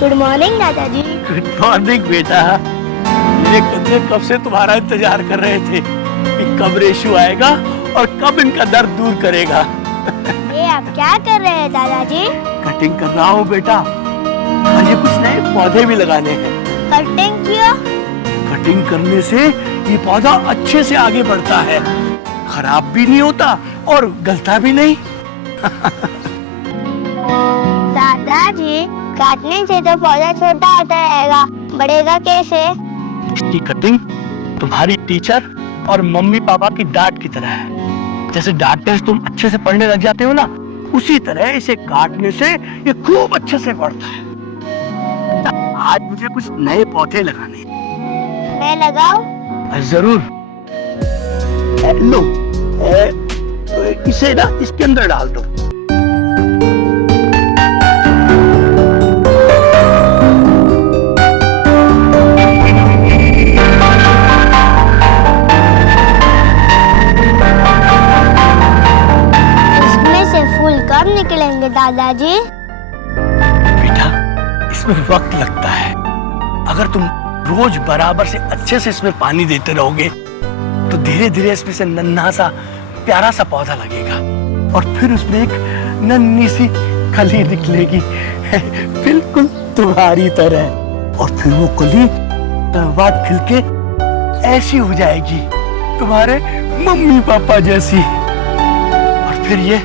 Good morning दादाजी। Good morning बेटा। मेरे कुत्ते कब से तुम्हारा इंतजार कर रहे थे कि कब रेशु आएगा और कब इनका दर्द दूर करेगा। ये आप क्या कर रहे हैं दादाजी? कटिंग कर रहा हूँ बेटा, और ये कुछ नए पौधे भी लगाने हैं। कटिंग क्यों? कटिंग करने से ये पौधा अच्छे से आगे बढ़ता है, खराब भी नहीं होता और गलता भी नहीं। दादाजी, काटने से तो पौधा छोटा होता रहेगा, बढ़ेगा कैसे? इसकी कटिंग तुम्हारी टीचर और मम्मी पापा की डांट की तरह है। जैसे डांटने से तुम अच्छे से पढ़ने लग जाते हो ना, उसी तरह इसे काटने से ये खूब अच्छे से बढ़ता है। आज मुझे कुछ नए पौधे लगाने हैं। मैं लगाऊं? जरूर। लो, इसे ना इसके अंदर डाल दो। कब निकलेंगे दादाजी? बेटा, इसमें वक्त लगता है। अगर तुम रोज बराबर से अच्छे से इसमें पानी देते रहोगे तो धीरे धीरे इसमें से नन्हा सा प्यारा सा पौधा लगेगा और फिर उसमें एक नन्ही सी कली निकलेगी, बिल्कुल तुम्हारी तरह। और फिर वो कली बाद खिल के ऐसी हो जाएगी तुम्हारे मम्मी पापा जैसी, और फिर ये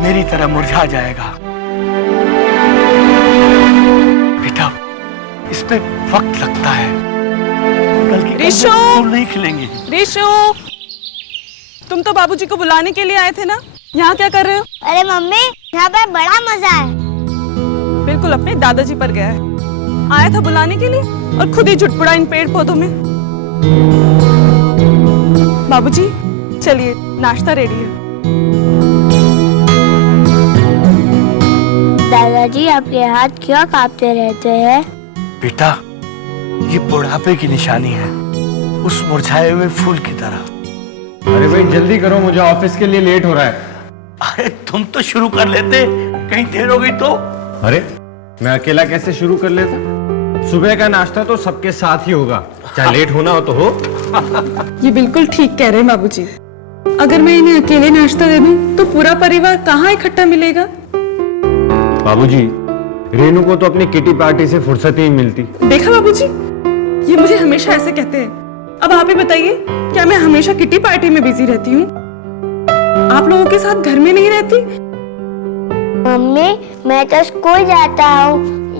मेरी तरह मुरझा जाएगा। बेटा, इसमें वक्त लगता है। कल की फूल नहीं खिलेंगे। रिशु, तुम तो बाबूजी को बुलाने के लिए आए थे ना, यहाँ क्या कर रहे हो? अरे मम्मी, यहाँ पर बड़ा मजा है। बिल्कुल अपने दादाजी पर गया है। आया था बुलाने के लिए और खुद ही जुट पड़ा इन पेड़ पौधों में। बाबूजी, चलिए नाश्ता रेडी है। दादाजी, आपके हाथ क्यों कांपते रहते हैं? बेटा, ये बुढ़ापे की निशानी है, उस मुरझाए हुए फूल की तरह। अरे भाई जल्दी करो, मुझे ऑफिस के लिए लेट हो रहा है। अरे तुम तो शुरू कर लेते, कहीं देर हो गई तो। अरे मैं अकेला कैसे शुरू कर लेता? सुबह का नाश्ता तो सबके साथ ही होगा, चाहे लेट होना हो तो हो। ये बिल्कुल ठीक कह रहे हैं बाबूजी। अगर मैं इन्हें अकेले नाश्ता दे दूं तो पूरा परिवार कहाँ इकट्ठा मिलेगा? बाबूजी, रेनू को तो अपनी किटी पार्टी से फुर्सत ही नहीं मिलती। देखा बाबूजी, ये मुझे हमेशा ऐसे कहते हैं। अब आप ही बताइए, क्या मैं हमेशा किटी पार्टी में बिजी रहती हूँ? आप लोगों के साथ घर में नहीं रहती? मम्मी, मैं तो स्कूल जाता हूँ,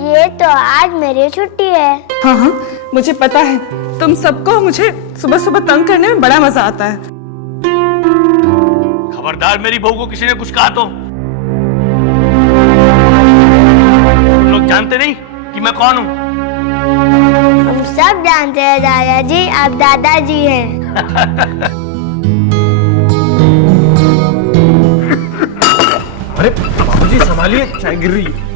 ये तो आज मेरी छुट्टी है। हाँ हाँ, मुझे पता है। तुम सबको मुझे सुबह सुबह तंग करने में बड़ा मजा आता है। खबरदार, मेरी बहू को किसी ने कुछ कहा तो। लोग जानते नहीं कि मैं कौन हूँ। हम सब जानते हैं दादाजी, आप दादाजी हैं। अरे बाबूजी संभालिए, चाय गिर रही है।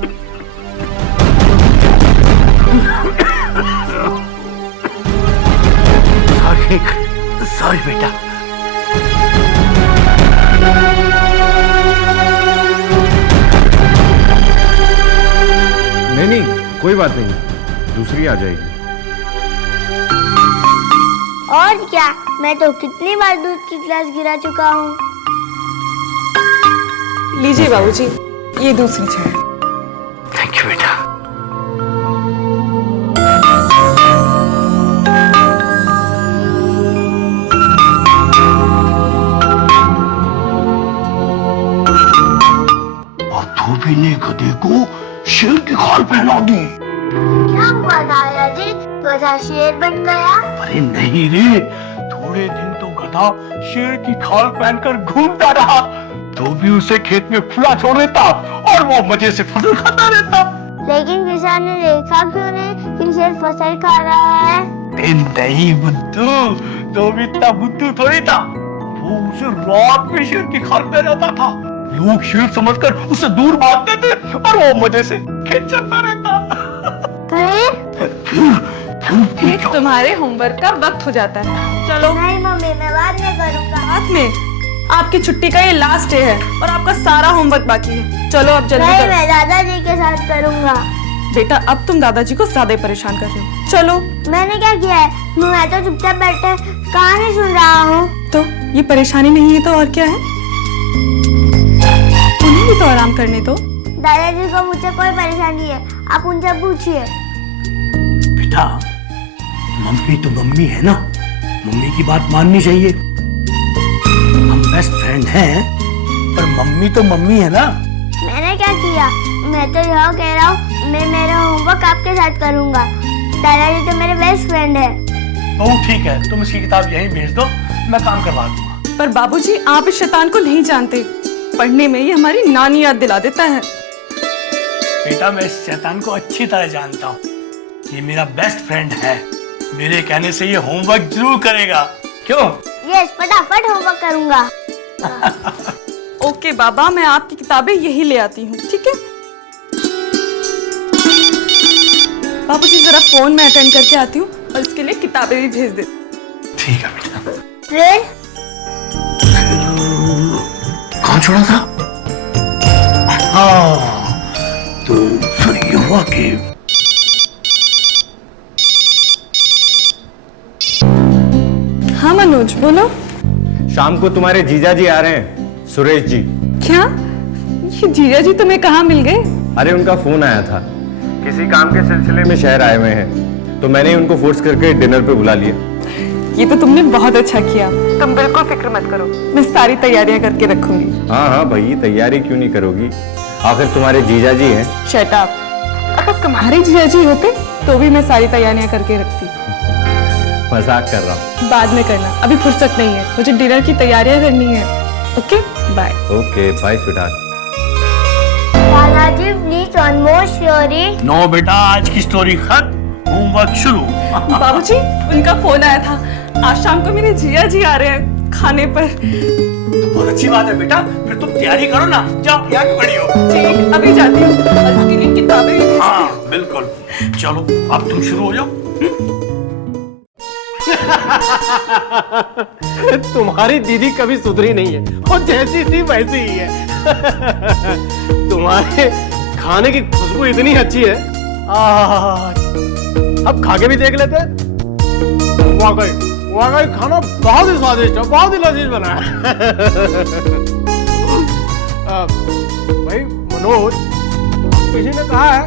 सॉरी बेटा। नहीं, कोई बात नहीं, दूसरी आ जाएगी। और क्या, मैं तो कितनी बार दूध की गिलास गिरा चुका हूँ। लीजिए बाबूजी, ये दूसरी चाय। थैंक यू बेटा। और धोबी ने गधे को शेर की खाल पहना दी। क्या हुआ दादाजी, गधा शेर बन गया? अरे नहीं रे, थोड़े दिन तो गधा शेर की खाल पहनकर घूमता रहा, धोबी उसे खेत में खुला छोड़ देता और वो मजे से फसल खाता रहता। लेकिन किसान ने देखा क्यों नहीं कि शेर फसल खा रहा है? नहीं बुद्धू, धोबी इतना बुद्धू थोड़ी था। वो उसे रात में शेर की खाल पहनाता था, लोग शेर समझकर उसे दूर भागते थे और वो मजे से खेत चलता रहता। फिर कि तुम्हारे होमवर्क का वक्त हो जाता है। चलो नहीं मम्मी, मैं बाद में करूँगा। रात में आपकी छुट्टी का ये लास्ट डे है और आपका सारा होमवर्क बाकी है। चलो अब जल्दी नहीं, करो। मैं दादाजी के साथ करूँगा। बेटा अब तुम दादाजी को ज्यादा परेशान कर रहे हो। चलो। मैंने क्या किया है? मैं तो चुपचाप बैठे कहानी सुन रहा हूँ। तो ये परेशानी नहीं है तो और क्या है? उन्हें भी तो आराम करने दो। दादाजी को मुझसे कोई परेशानी है, आप उनसे पूछिए। बेटा, मम्मी तो मम्मी है ना, मम्मी की बात माननी चाहिए। हम बेस्ट फ्रेंड हैं, पर मम्मी तो मम्मी है ना। मैंने क्या किया? मैं तो यह कह रहा हूँ, मैं मेरा होमवर्क आपके साथ करूँगा। दादाजी तो मेरे बेस्ट फ्रेंड है। बहू ठीक है, तुम इसकी किताब यहीं भेज दो, मैं काम करवा दूंगा। पर बाबूजी आप इस शैतान को नहीं जानते। पढ़ने में ये हमारी नानी याद दिला देता है। बेटा, मैं इस शैतान को अच्छी तरह जानता हूँ। ये मेरा बेस्ट फ्रेंड है, मेरे कहने से ये होमवर्क जरूर करेगा। क्यों? यस, फटाफट होमवर्क करूँगा। ओके बाबा, मैं आपकी किताबें यही ले आती हूँ, ठीक है? बाबूजी जरा फोन में अटेंड करके आती हूँ और इसके लिए किताबें भी भेज दे। ठीक है बेटा। फिर कहाँ छोड़ा था? हाँ, तो फिर ये हुआ कि हाँ मनोज बोलो। शाम को तुम्हारे जीजा जी आ रहे हैं, सुरेश जी। क्या ये जीजा जी तुम्हें कहाँ मिल गए? अरे उनका फोन आया था, किसी काम के सिलसिले में शहर आए हुए हैं, तो मैंने उनको फोर्स करके डिनर पे बुला लिया। ये तो तुमने बहुत अच्छा किया। तुम बिल्कुल फिक्र मत करो, मैं सारी तैयारियां करके रखूंगी। हाँ हाँ भाई, तैयारी क्यों नहीं करोगी, आखिर तुम्हारे जीजा जी हैं। Shut up. अगर तुम्हारे जीजा जी होते तो भी मैं सारी तैयारियां करके रखती। मजाक कर रहा हूँ। बाद में करना, अभी फुर्सत नहीं है, मुझे डिनर की तैयारियां करनी है। Okay bye. Okay bye sweetheart. दादाजी please one more story. No बेटा, आज की स्टोरी खत्म, होमवर्क शुरू। बाबूजी उनका फोन आया था, आज शाम को मेरे जीजा जी आ रहे हैं खाने पर। तो बहुत अच्छी बात है बेटा, फिर तुम तैयारी करो ना, जाओ यहाँ की बड़ी हो। ठीक, अभी जाती हूँ और इसके लिए किताबें भी भेजती हूँ। हाँ बिल्कुल, चलो अब तुम शुरू हो जाओ। तुम्हारी दीदी कभी सुधरी नहीं है, वो जैसी थी वैसी ही है। तुम्हारे खाने की खुशबू इतनी अच्छी है, अब खा के भी देख लेते हैं। वाकई वाकई खाना बहुत ही स्वादिष्ट है, बहुत ही लजीज बना है। भाई मनोज, किसी ने कहा है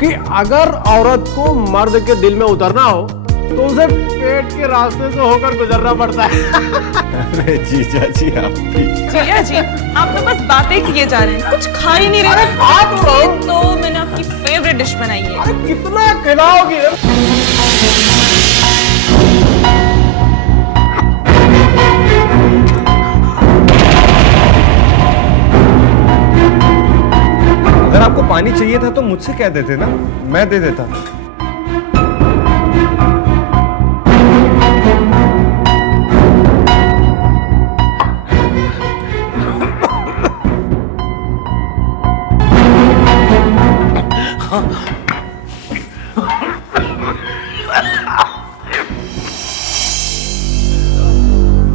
कि अगर औरत को मर्द के दिल में उतरना हो तो उसे पेट के रास्ते से होकर गुजरना पड़ता है। अरे जीजा जी आप भी। जीजा जी आप तो बस बातें किए जा रहे हैं, कुछ खा ही नहीं रहे। अरे खा तो रहो। तो मैंने आपकी फेवरेट डिश बनाई है। अरे कितना खिलाओगी? अगर आपको पानी चाहिए था तो मुझसे कह देते ना, मैं दे देता।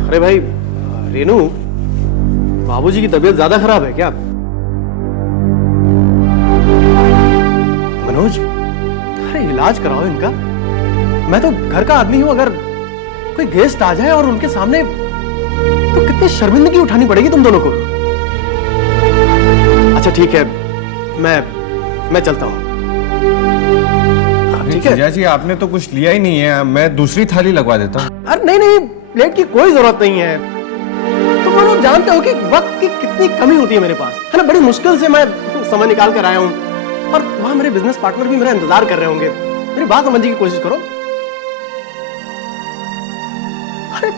अरे भाई रेनू, बाबूजी की तबीयत ज्यादा खराब है क्या? मनोज, अरे इलाज कराओ इनका। मैं तो घर का आदमी हूं, अगर कोई गेस्ट आ जाए और उनके सामने तो कितनी शर्मिंदगी उठानी पड़ेगी तुम दोनों को। अच्छा ठीक है, मैं चलता हूं। ठीक है जीजा जी आपने तो कुछ लिया ही नहीं है, मैं दूसरी थाली लगवा देता हूँ। अरे नहीं नहीं, प्लेट की कोई जरूरत नहीं है। तुम लोग जानते हो कि वक्त की कितनी कमी होती है मेरे पास, है ना? बड़ी मुश्किल से मैं समय निकाल कर आया हूं और वहां मेरे बिजनेस पार्टनर भी मेरा इंतजार कर रहे होंगे। मेरी बात समझने की कोशिश करो। अरे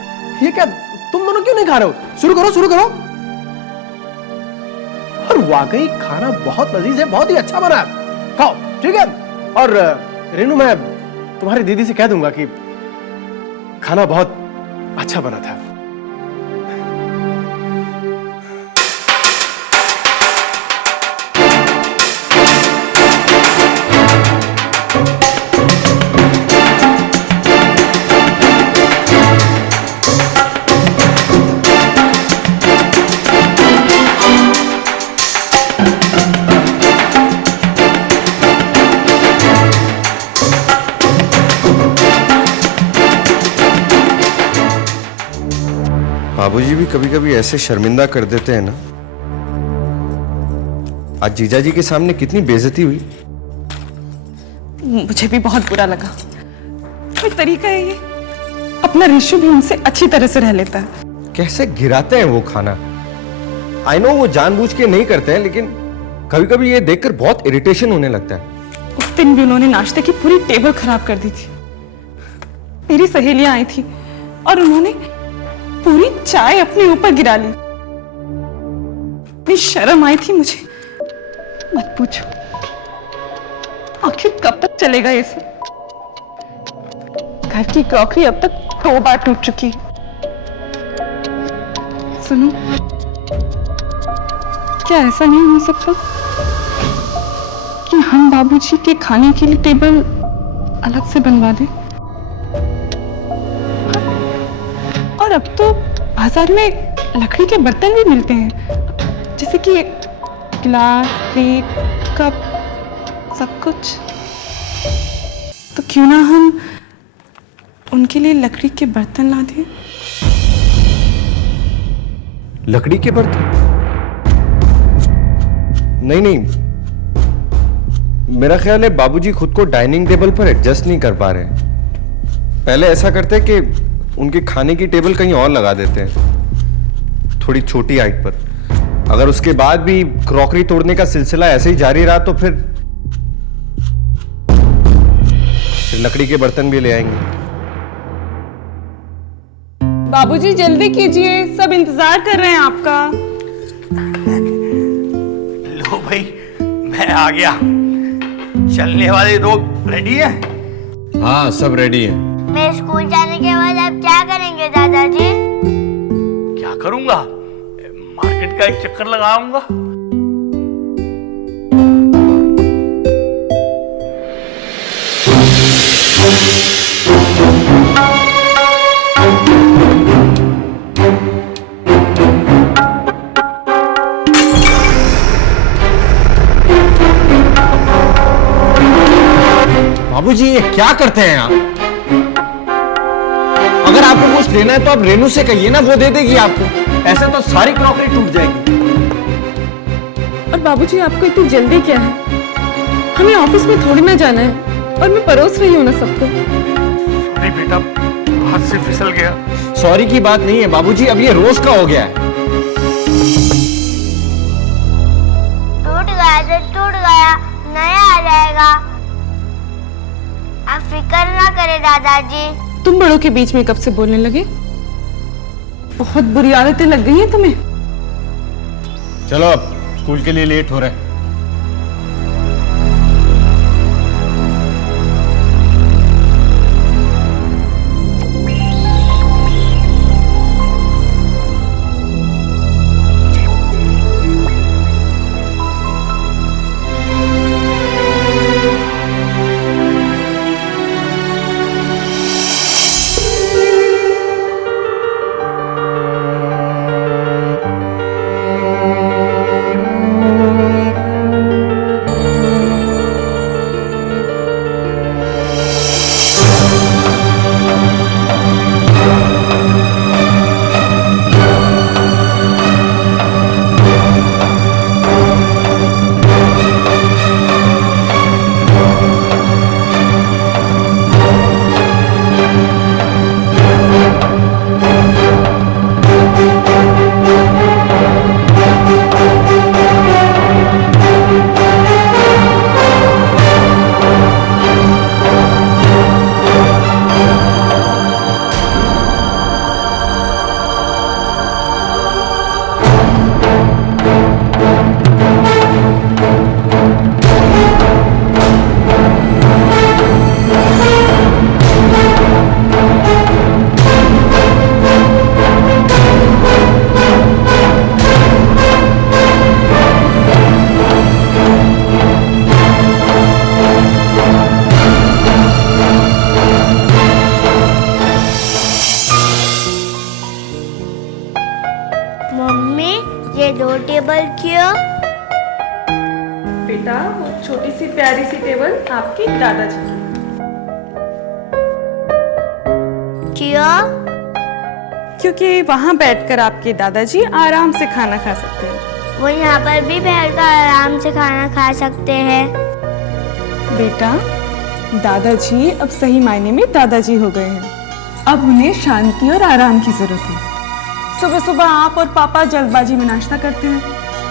ये क्या, तुम दोनों क्यों नहीं खा रहे हो? शुरू करो शुरू करो। और वाकई खाना बहुत लजीज है, बहुत ही अच्छा बना है, खाओ ठीक है। और रेनू, मैं तुम्हारी दीदी से कह दूंगा कि खाना बहुत अच्छा बना था। बाबूजी भी कभी कभी ऐसे शर्मिंदा कर देते हैं ना। आज जीजा जी के सामने कितनी बेइज्जती हुई। मुझे भी बहुत बुरा लगा। कोई तरीका है ये? अपना रिशु भी उनसे अच्छी तरह से रह लेता है। कैसे गिराते हैं वो खाना। आई नो वो जानबूझ के नहीं करते हैं, लेकिन कभी कभी ये देखकर बहुत इरिटेशन होने लगता है। उस दिन भी उन्होंने नाश्ते की पूरी टेबल खराब कर दी थी। मेरी सहेलियां आई थी और उन्होंने पूरी चाय अपने ऊपर गिरा ली। इतनी शर्म आई थी मुझे, मत पूछो। आखिर कब तक चलेगा ये सब? घर की क्रॉकरी अब तक 2 बार टूट चुकी है। सुनो, क्या ऐसा नहीं हो सकता कि हम बाबूजी के खाने के लिए टेबल अलग से बनवा दें? और अब तो बाजार में लकड़ी के बर्तन भी मिलते हैं, जैसे कि गिलास, प्लेट, कप, सब कुछ। तो क्यों ना हम उनके लिए लकड़ी के बर्तन ला दें? लकड़ी के बर्तन? नहीं नहीं, मेरा ख्याल है बाबूजी खुद को डाइनिंग टेबल पर एडजस्ट नहीं कर पा रहे। पहले ऐसा करते कि उनके खाने की टेबल कहीं और लगा देते हैं, थोड़ी छोटी हाइट पर। अगर उसके बाद भी क्रॉकरी तोड़ने का सिलसिला ऐसे ही जारी रहा तो फिर लकड़ी के बर्तन भी ले आएंगे। बाबूजी जल्दी कीजिए, सब इंतजार कर रहे हैं आपका। लो भाई, मैं आ गया। चलने वाले लोग रेडी हैं? हाँ, सब रेडी है। मैं स्कूल जाने के बाद अब क्या करेंगे दादाजी? क्या करूंगा? मार्केट का एक चक्कर लगाऊंगा। बाबूजी ये क्या करते हैं आप? अगर आपको कुछ लेना है तो आप रेनू से कहिए ना, वो दे देगी आपको। ऐसे तो सारी क्रॉकरी टूट जाएगी। और बाबूजी आपको इतनी जल्दी क्या है? हमें ऑफिस में थोड़ी ना जाना है, और मैं परोस रही हूँ ना सबको। अरे बेटा, हाथ से फिसल गया। सॉरी की बात नहीं है बाबूजी, अब ये रोज का हो गया है। टूट गया तो टूट गया, नया आ जाएगा। आप फिक्र ना करें दादाजी। तुम बड़ों के बीच में कब से बोलने लगे? बहुत बुरी आदतें लग गई हैं तुम्हें। चलो अब स्कूल के लिए लेट हो रहा है। मम्मी, ये 2 टेबल क्यों? बेटा, वो छोटी सी प्यारी सी टेबल आपके दादाजी की। क्यों? क्योंकि वहाँ बैठकर आपके दादाजी आराम से खाना खा सकते हैं। वो यहाँ पर भी बैठकर आराम से खाना खा सकते हैं। बेटा, दादाजी अब सही मायने में दादाजी हो गए हैं। अब उन्हें शांति और आराम की जरूरत है। सुबह सुबह आप और पापा जल्दबाजी में नाश्ता करते हैं,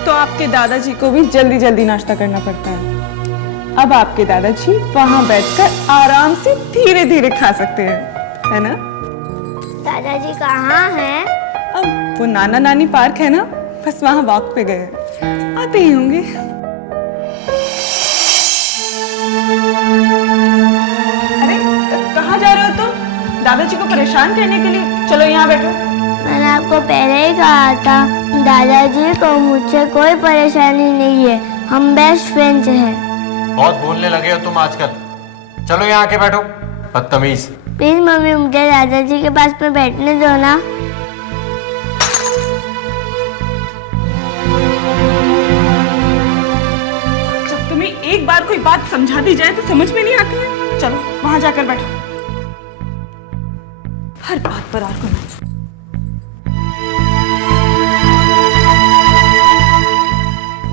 तो आपके दादाजी को भी जल्दी जल्दी नाश्ता करना पड़ता है। अब आपके दादाजी वहाँ बैठकर आराम से धीरे धीरे खा सकते हैं, है ना? दादाजी कहाँ हैं? अब वो नाना नानी पार्क है ना, बस वहाँ वॉक पे गए, आते ही होंगे। अरे कहाँ जा रहे हो तुम? दादाजी को परेशान करने के लिए? चलो यहाँ बैठो। मैंने आपको पहले ही कहा था, दादाजी को मुझसे कोई परेशानी नहीं है, हम बेस्ट फ्रेंड्स हैं। बहुत बोलने लगे हो तुम आजकल। चलो यहाँ आके बैठो, बदतमीज। प्लीज मम्मी, मुझे दादाजी के पास में बैठने दो ना। जब तुम्हें एक बार कोई बात समझा दी जाए तो समझ में नहीं आती है। चलो वहां जाकर बैठो। हर बात पर आर्गुमेंट।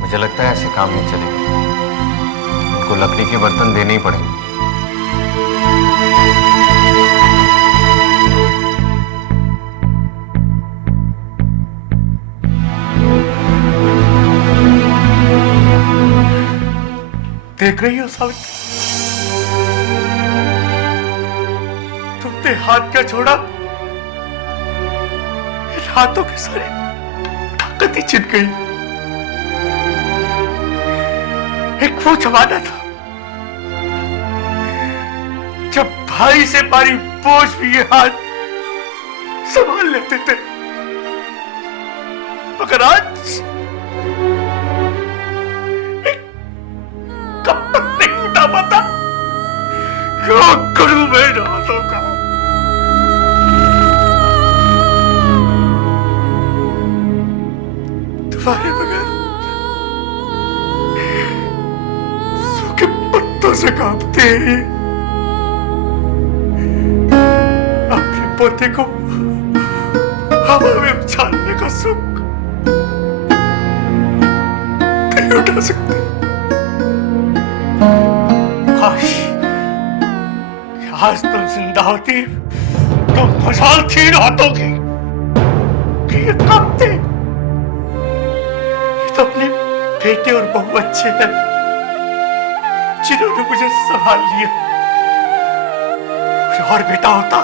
मुझे लगता है ऐसे काम नहीं चलेगा, उनको लकड़ी के बर्तन देने ही पड़ेंगे। देख रही हो सावित्री, तुमने हाथ क्या छोड़ा, इन हाथों की सारी ताकत ही छिन गई। एक वो जमाना था जब भाई से भारी बोझ भी ये हाथ संभाल लेते थे, मगर आज कब नहीं उठा पाता। क्या करूं मैं इन हाथों का? तुम्हारे बगैर सूखे पत्तों से कांपते हैं। अपने पोते को हवा में उछालने का सुख नहीं उठा सकते। काश आज तुम जिंदा होती तो मशाल थी इन हाथों की कि ये कब थे। ये तो अपने बेटे और बहू अच्छे हैं जिन्होंने मुझे संभाल लिया। कोई और बेटा होता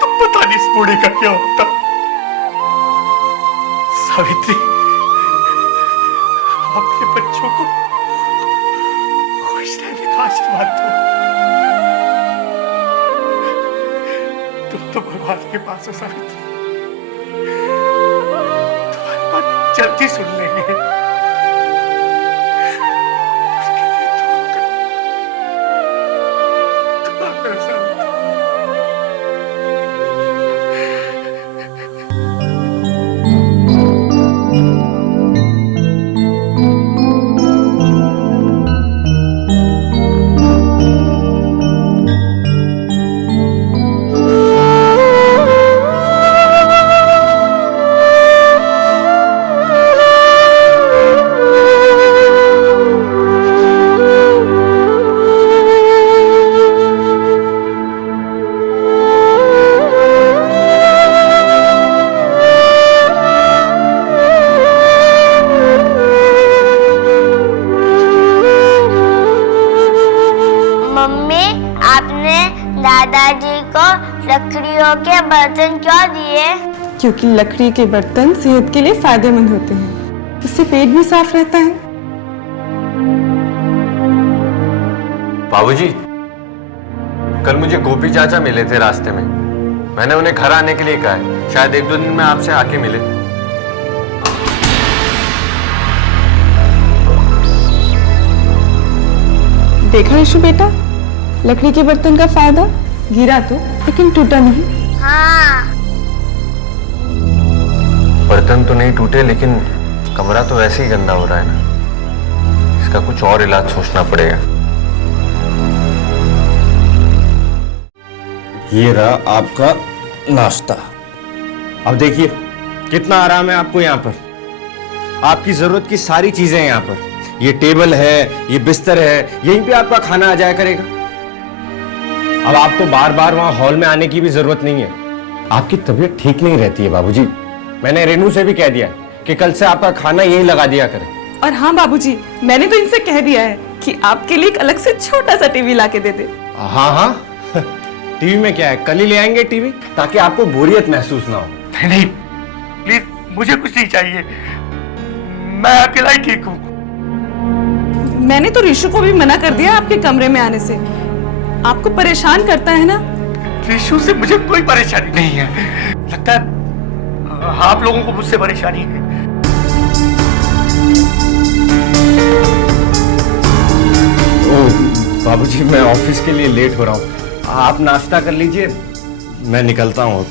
तो पता नहीं इस बूढ़े का क्या होता। सावित्री, अपने बच्चों को खुश रहने का आशीर्वाद दो। तुम तो भगवान के पास हो सावित्री, तुम्हारी बात जल्दी सुन लेंगे। उसके लिए दुआ करो सावित्री। दादाजी को लकड़ियों के बर्तन क्यों दिए? क्योंकि लकड़ी के बर्तन सेहत के लिए फायदेमंद होते हैं, इससे पेट भी साफ रहता है। बाबूजी, कल मुझे गोपी चाचा मिले थे रास्ते में। मैंने उन्हें घर आने के लिए कहा है, शायद एक दो दिन में आपसे आके मिले। देखा यशु बेटा, लकड़ी के बर्तन का फायदा, गिरा तो लेकिन टूटा नहीं। हाँ। बर्तन तो नहीं टूटे, लेकिन कमरा तो वैसे ही गंदा हो रहा है ना। इसका कुछ और इलाज सोचना पड़ेगा। ये रहा आपका नाश्ता। अब देखिए कितना आराम है आपको यहाँ पर। आपकी जरूरत की सारी चीजें हैं यहाँ पर। ये टेबल है, ये बिस्तर है, यहीं पे आपका खाना आ जाया करेगा। अब आपको बार बार वहां हॉल में आने की भी जरूरत नहीं है। आपकी तबीयत ठीक नहीं रहती है बाबूजी। मैंने रेनू से भी कह दिया कि कल से आपका खाना यहीं लगा दिया करें। और हाँ बाबूजी, मैंने तो इनसे कह दिया है कि आपके लिए एक अलग से छोटा सा टीवी लाके दे दे। हाँ हाँ टीवी में क्या है, कल ही ले आएंगे टीवी, ताकि आपको बोरियत महसूस ना हो। नहीं नहीं, प्लीज मुझे कुछ नहीं चाहिए, मैं अकेला ही ठीक हूँ। मैंने तो ऋषु को भी मना कर दिया आपके कमरे में आने से। आपको परेशान करता है ना। ऋषु से मुझे कोई परेशानी नहीं है, लगता है आप लोगों को मुझसे परेशानी है। ओह बाबूजी, मैं ऑफिस के लिए लेट हो रहा हूँ, आप नाश्ता कर लीजिए, मैं निकलता हूँ।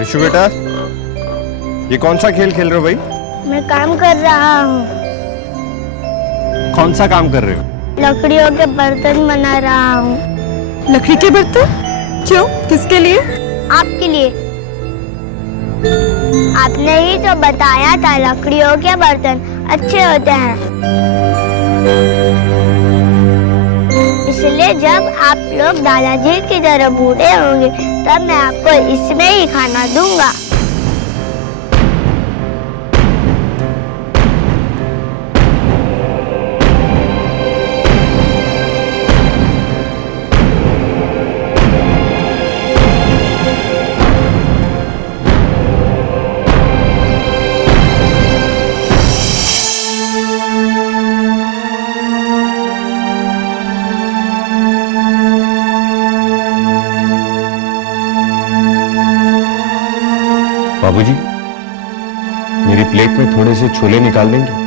ऋषु बेटा, ये कौन सा खेल खेल रहे हो भाई? मैं काम कर रहा हूँ, कौन सा काम कर रहे हो? लकड़ियों के बर्तन बना रहा हूँ। लकड़ी के बर्तन? क्यों, किसके लिए? आपके लिए। आपने ही तो बताया था लकड़ियों के बर्तन अच्छे होते हैं, इसलिए जब आप लोग दादाजी की तरह बूढ़े होंगे तब मैं आपको इसमें ही खाना दूंगा। बाबूजी, मेरी प्लेट में थोड़े से छोले निकाल देंगे?